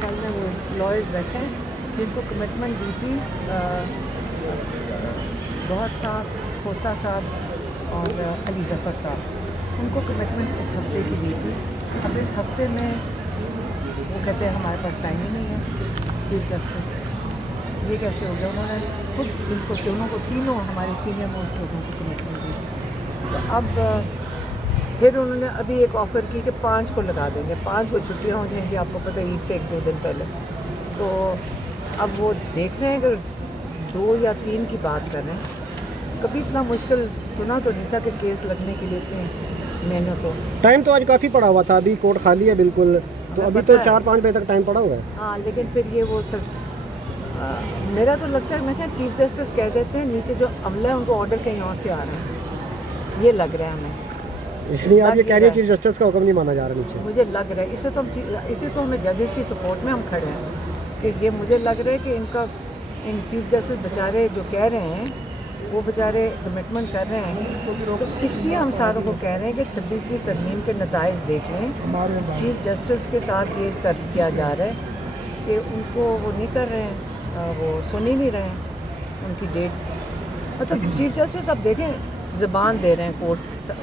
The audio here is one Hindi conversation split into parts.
ख्याल में वो लॉयर्स बैठे हैं जिनको कमिटमेंट दी थी गौहर साहब, खोसा साहब और अली ज़फ़र साहब। उनको कमिटमेंट इस हफ्ते की दी थी। अब इस हफ्ते में वो कहते हैं हमारे पास टाइम ही नहीं है चीफ जस्टिस। ये कैसे हो गया? उन्होंने खुद इनको दोनों को, तीनों हमारे सीनियर मोस्ट लोगों को कमिटमेंट दी थी। तो अब फिर उन्होंने अभी एक ऑफ़र की कि 5 को लगा देंगे, 5 को छुट्टियाँ हो जाएंगी, आपको पता है ईद से 1-2 दिन पहले। तो अब वो देख रहे हैं अगर 2 या 3 की बात कर रहे हैं। कभी इतना मुश्किल सुना तो नहीं था कि केस लगने के लिए इतनी मेहनत हो। टाइम तो आज काफ़ी पड़ा हुआ था, अभी कोर्ट खाली है बिल्कुल, तो अभी तो 4-5 बजे तक टाइम पड़ा हुआ है। हाँ, लेकिन फिर ये वो सब मेरा तो लगता है, मैं क्या चीफ जस्टिस कह देते हैं, नीचे जो अमला है उनको ऑर्डर कहीं और से आ रहे हैं, ये लग रहा है हमें। इसलिए आप ये कह रही है चीफ जस्टिस का हुक्म नहीं माना जा रहा नीचे? मुझे लग रहा है इसे तो हमें जजेस की सपोर्ट में हम खड़े हैं कि ये मुझे लग रहा है कि इन चीफ जस्टिस बेचारे जो कह रहे हैं वो बेचारे कमिटमेंट कर रहे हैं। तो इसलिए हम सारों को कह रहे हैं कि 26वीं तरमीम के नताइज देख लें। चीफ जस्टिस के साथ ये किया जा रहा है कि उनको वो नहीं कर रहे हैं, वो सुन ही नहीं रहे हैं उनकी डेट। मतलब चीफ जस्टिस अब देखें ज़बान दे रहे हैं कोर्ट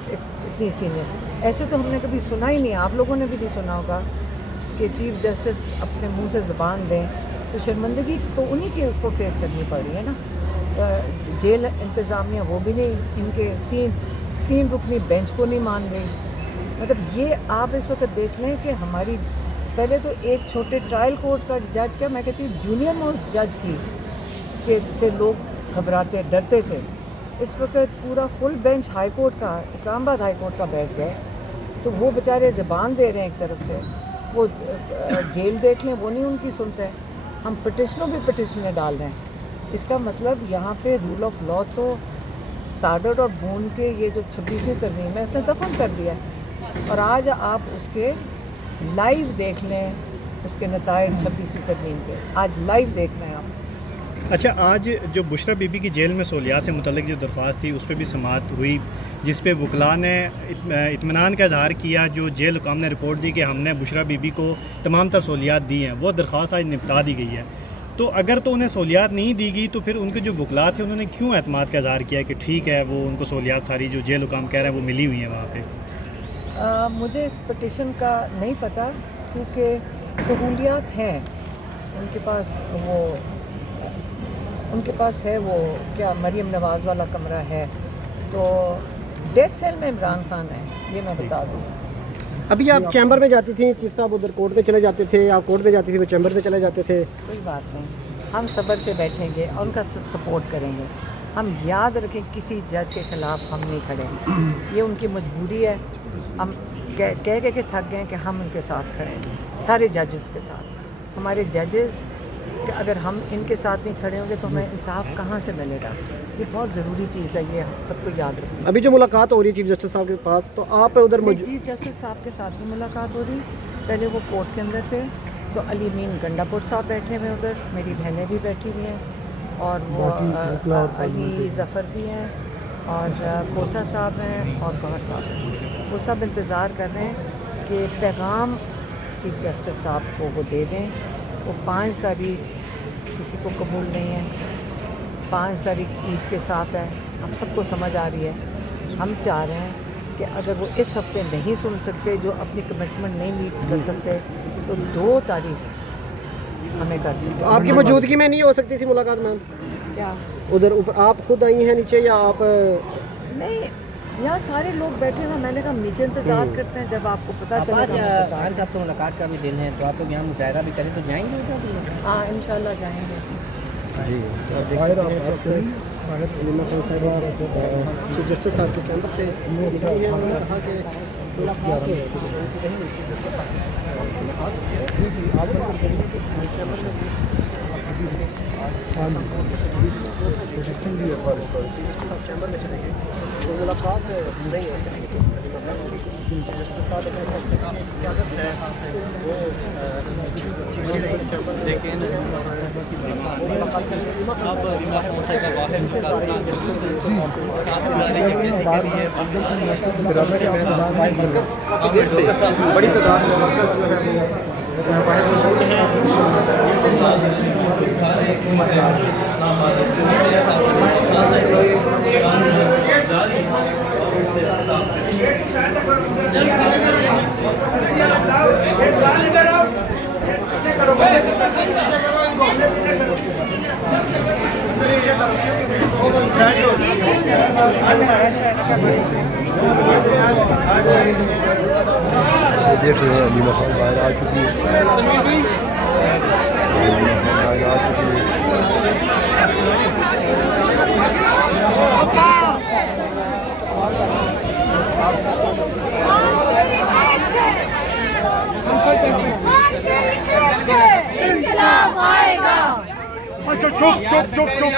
इतनी सीनियर, ऐसे तो हमने कभी सुना ही नहीं, आप लोगों ने भी नहीं सुना होगा कि चीफ जस्टिस अपने मुंह से ज़बान दें। तो शर्मिंदगी तो उन्हीं के को फेस करनी पड़ रही है ना। जेल इंतज़ामिया वो भी नहीं, इनके तीन रुकनी बेंच को नहीं मान गई। मतलब ये आप इस वक्त देख लें कि हमारी पहले तो एक छोटे ट्रायल कोर्ट का जज का, मैं कहती हूँ जूनियर मोस्ट जज की के से लोग घबराते डरते थे। इस वक्त पूरा फुल बेंच हाई कोर्ट का, इस्लामाबाद हाई कोर्ट का बैठ जाए तो वो बेचारे ज़बान दे रहे हैं एक तरफ से, वो जेल देख लें वो नहीं उनकी सुनते हैं। हम पिटिशनों भी पिटिशनें डाल रहे हैं। इसका मतलब यहाँ पे रूल ऑफ लॉ तो ताड़ड़ और भून के ये जो 26वीं तरमीम है इसने दफन कर दिया है। और आज आप उसके लाइव देख लें, उसके नताइज 26वीं तरमीम के आज लाइव देख रहे हैं आप। अच्छा, आज जो बुशरा बीबी की जेल में सहूलियात से मुतल्लिक जो दरख्वास्त थी उस पर भी समाअत हुई, जिस पे वकला ने इत्मीनान का इजहार किया। जो जेल हुकाम ने रिपोर्ट दी कि हमने बुशरा बीबी को तमाम तर सहूलियात दी हैं, वो दरख्वास्त आज निपटा दी गई है। तो अगर तो उन्हें सहूलियात नहीं दी गई तो फिर उनके जो वकला थे उन्होंने क्यों एतमाद का इजहार किया कि ठीक है वो उनको सहूलियात सारी जो जेल हुकाम कह रहे हैं वो मिली हुई हैं वहाँ पर? मुझे इस पटिशन का नहीं पता, क्योंकि सहूलियात हैं उनके पास है वो क्या मरीम नवाज़ वाला कमरा है, तो डेथ सेल में इमरान खान है, ये मैं बता दूँ। अभी आप चैम्बर में जाती थी, चीफ साहब उधर कोर्ट में चले जाते थे, आप कोर्ट में जाती थी वो चैम्बर में चले जाते थे। कोई बात नहीं, हम सब्र से बैठेंगे और उनका सपोर्ट करेंगे। हम याद रखें किसी जज के ख़िलाफ़ हम नहीं खड़े हैं, ये उनकी मजबूरी है। हम कह के थक गए कि हम उनके साथ खड़े हैं, सारे जजेस के साथ। हमारे जजेस कि अगर हम इनके साथ नहीं खड़े होंगे तो हमें इंसाफ कहाँ से मिलेगा? ये बहुत ज़रूरी चीज़ है, ये सबको याद रखना। अभी जो मुलाकात हो रही है चीफ जस्टिस साहब के पास, तो आप उधर चीफ जस्टिस साहब के साथ भी मुलाकात हो रही। पहले वो कोर्ट के अंदर थे तो अली मीन गंडापुर साहब बैठे हुए उधर, मेरी बहनें भी बैठी हुई हैं और वो अली ज़फ़र भी हैं और खोसा साहब हैं और गौहर साहब हैं। वो सब इंतज़ार कर रहे हैं कि पैगाम चीफ जस्टिस साहब को वो दे दें। वो 5 तारीख किसी को कबूल नहीं है, 5 तारीख ईद के साथ है, हम सबको समझ आ रही है। हम चाह रहे हैं कि अगर वो इस हफ्ते नहीं सुन सकते, जो अपनी कमिटमेंट नहीं मीट कर सकते, तो 2 तारीख हमें कर दें। तो आपकी मौजूदगी में नहीं हो सकती थी मुलाकात मैम? क्या उधर ऊपर आप खुद आई हैं नीचे या आप? नहीं, यहाँ सारे लोग बैठे हैं। मैंने कहा नीचे इंतज़ार करते हैं, जब आपको पता चलेगा। खान साहब से मुलाकात का भी दिन है, तो आप लोग यहाँ मुशायरा भी करें तो जाएंगे? हाँ, इंशाल्लाह जाएंगे। चीफ जस्टिस साहब के चैम्बर से चैम्बर में चलेंगे तो मुलाकात नहीं हो सकेगी। जस्टिस साहब अपने साथ क्यादत है वो चीफ जस्टिस चैम्बर लेकिन बड़ी तादाद में वर्कर्स जो है बाहर मौजूद हैं। देख रहे हैं अली महल बाहर आ चुकी है। बाहर आ चुकी है। अच्छा चुप चुप चुप चुप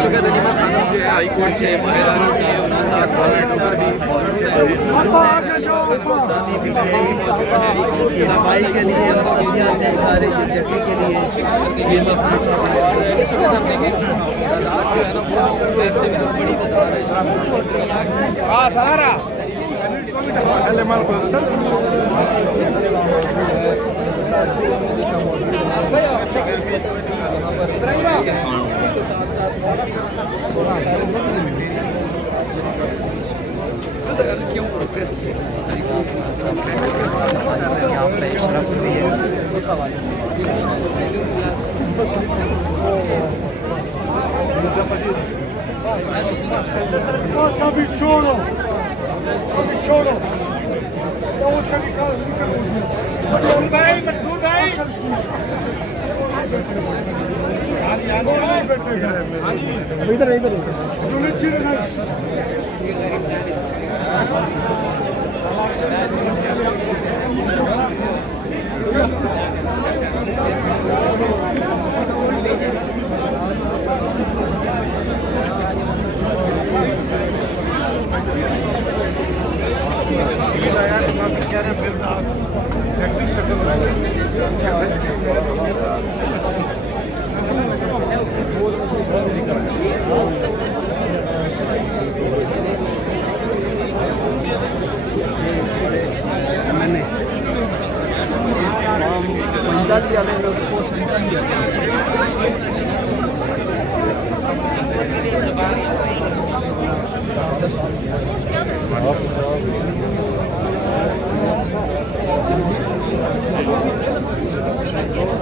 शुगर अलीमा खानम जो है हाई कोर्ट से बाहर आ चुकी है। उनके साथ गवर्नमेंट नंबर भी मौजूद है। सफाई के लिए सारे जगह के लिए ये इस वक्त हम देखें तादाद जो है ना वो वैसे भी बड़ी तादाद इसके साथ साथ क्यों प्रोटेस्ट के सभी छोड़ो सभी छोड़ो तो उसका निकाल भाई मसूद भाई इधर इधर आप